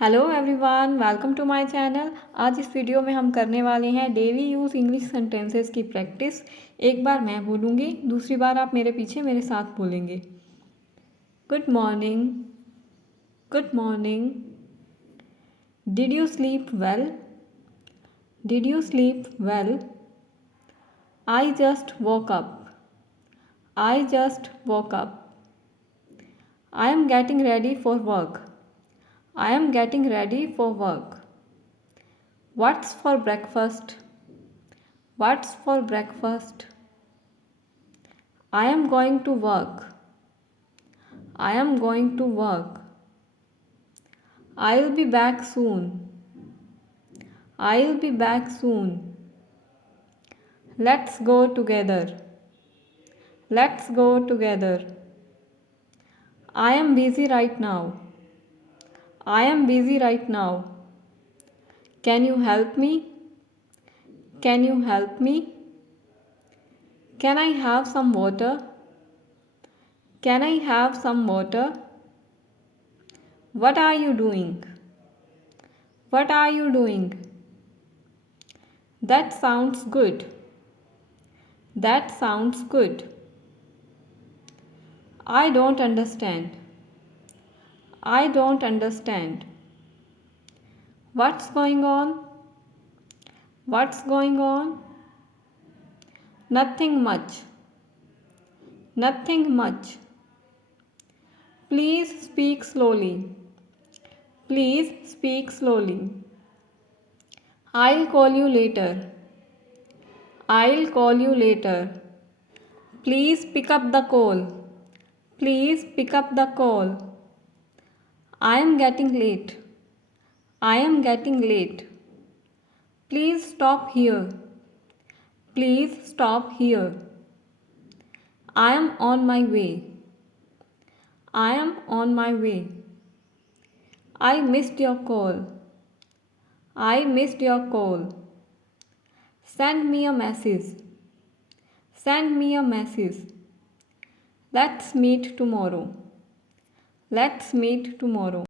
Hello everyone, welcome to my channel. आज इस video में हम करने वाले हैं डेली यूज़ इंग्लिश सेंटेंसेस की प्रैक्टिस। एक बार मैं बोलूँगी, दूसरी बार आप मेरे पीछे मेरे साथ बोलेंगे। Good morning, good morning. Did you sleep well, did you sleep well. I just woke up, I just woke up. I am getting ready for work, I am getting ready for work. What's for breakfast? What's for breakfast? I am going to work. I am going to work. I'll be back soon. I'll be back soon. Let's go together. Let's go together. I am busy right now. I am busy right now. Can you help me? Can you help me? Can I have some water? Can I have some water? What are you doing? What are you doing? That sounds good. That sounds good. I don't understand. I don't understand. What's going on? What's going on? Nothing much. Nothing much. Please speak slowly. Please speak slowly. I'll call you later. I'll call you later. Please pick up the call. Please pick up the call. I am getting late. I am getting late. Please stop here. Please stop here. I am on my way. I am on my way. I missed your call. I missed your call. Send me a message. Send me a message. Let's meet tomorrow. Let's meet tomorrow.